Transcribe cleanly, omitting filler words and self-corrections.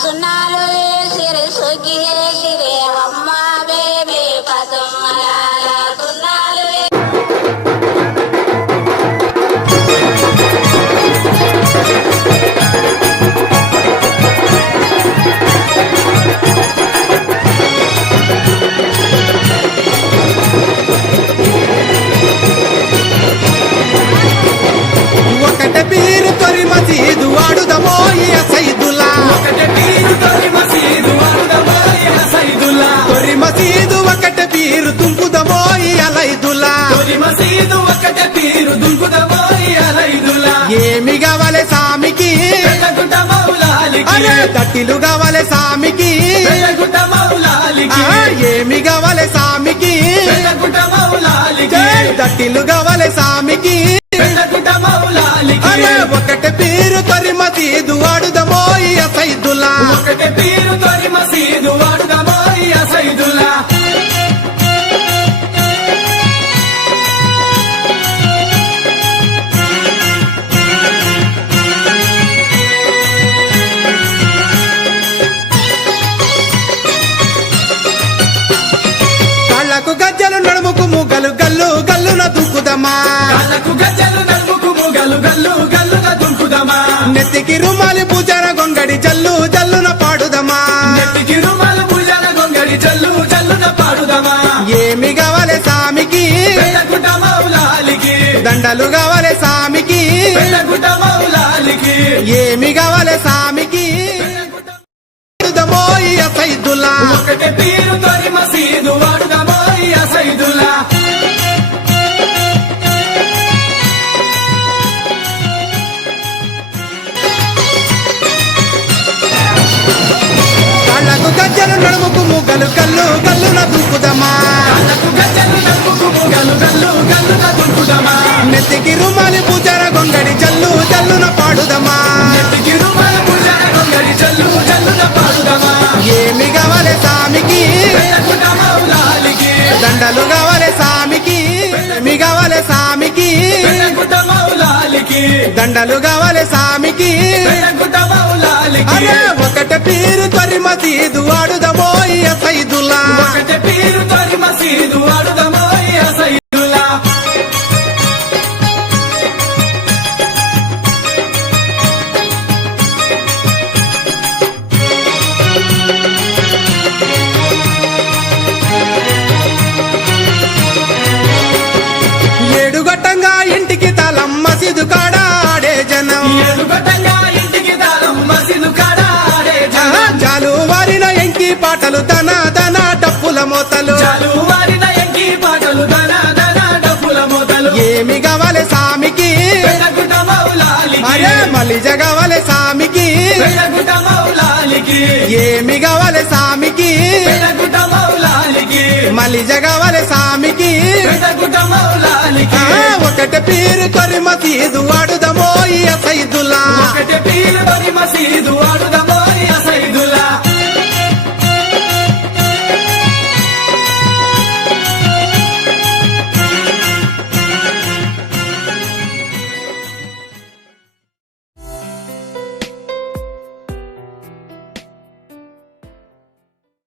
సున్నాలు వేసిరి సుగ్గి వేసిరి అమ్మ బేబీ పతుమ్మలాల సున్నాలు ఒకట పీరు తొరి మసీదు వాడుదమో సైదులా ఒకట పీరు తొరి మసీదు వాడుదమో సైదులా తొరి మసీదు ఒకట పీరు దుంకుదమో అలైదులా తొరి మసీదు ఒకట పీరు దుంకుదమో అలైదులా ఏమి కావాలి సామికి వెల్లగుట మౌలాలికి అరే దట్టిలు కావాలి సామికి వెల్లగుట మౌలాలికి ఏమి కావాలి సామికి వెల్లగుట మౌలాలికి దట్టిలు కావాలి సామికి అరే ఒకటి పీరు తొరి మసీదు వాడుదమో సైదులా ఒకటి పీరు తొరి మసీదు వాడుదమో సైదులా కాళ్ళకు గజ్జలు నడుముకు ముగలు గల్లు గల్లున దుక్కుదమా కాళ్ళకు గజ్జలు నడుముకు ముగలు గల్లు గల్లున దుక్కుదమా నెత్తికి రుమాలి పూజార గొంగడి జల్లు జల్లున పాడుదమా నెత్తికి రుమాలి పూజార గొంగడి జల్లు జల్లున పాడుదమా ఏమి కావాలి సామికి వెల్లగుట మౌలాలికి దండలు కావాలి సామికి వెల్లగుట మౌలాలికి ఏమి కావాలి సామికి వాడుదమో సైదులా ఒకటి పీరు తొరి మసీదు వాడుదమో సైదులా కాళ్ళకు గజ్జలు నడుముకు ముగలు గల్లు గల్లున దుక్కుదమా కాళ్ళకు గజ్జలు నడుముకు ముగలు గల్లు గల్లున దుక్కుదమా నెత్తికి రుమాలి పూజార గొంగడి జల్లు జల్లున పాడుదమా నెత్తికి రుమాలి పూజార గొంగడి జల్లు జల్లున పాడుదమా ఏమి కావాలి సామికి వెల్లగుట మౌలాలికి దండలు కావాలి సామికి ఏమి కావాలి సామికి వెల్లగుట మౌలాలికి దండలు కావాలి సామికి వెల్లగుట మౌలాలికి అరే ఒకటి పీరు తొరి మసీదు వాడుదమో సైదులా ఒకటి పీరు తొరి మసీదు వాడుదమో సైదులా ఏడుగొట్టంగా ఇంటికి తాళం మసీదు కాడ ఆడే జనం ఏడుగొట్టంగా ఇంటికి తాళం మసీదు కాడ ఆడే జనం జాలు వారిన ఎంకి పాటలు దన దన డప్పుల మోతలు జాలు వారిన ఎంకి పాటలు దన దన డప్పుల మోతలు ఏమి కావాలి సామికి వెల్లగుట మౌలాలికి అరే మలిజ కావాలి సామికి వెల్లగుట మౌలాలికి ఏమి కావాలి సామికి వెల్లగుట మౌలాలికి మలిజ కావాలి సామికి వెల్లగుట మౌలాలికి ఒకటి పీరు తొరి మసీదు వాడుదమో సైదులా ఒకటి పీరు తొరి మసీదు వాడుదమో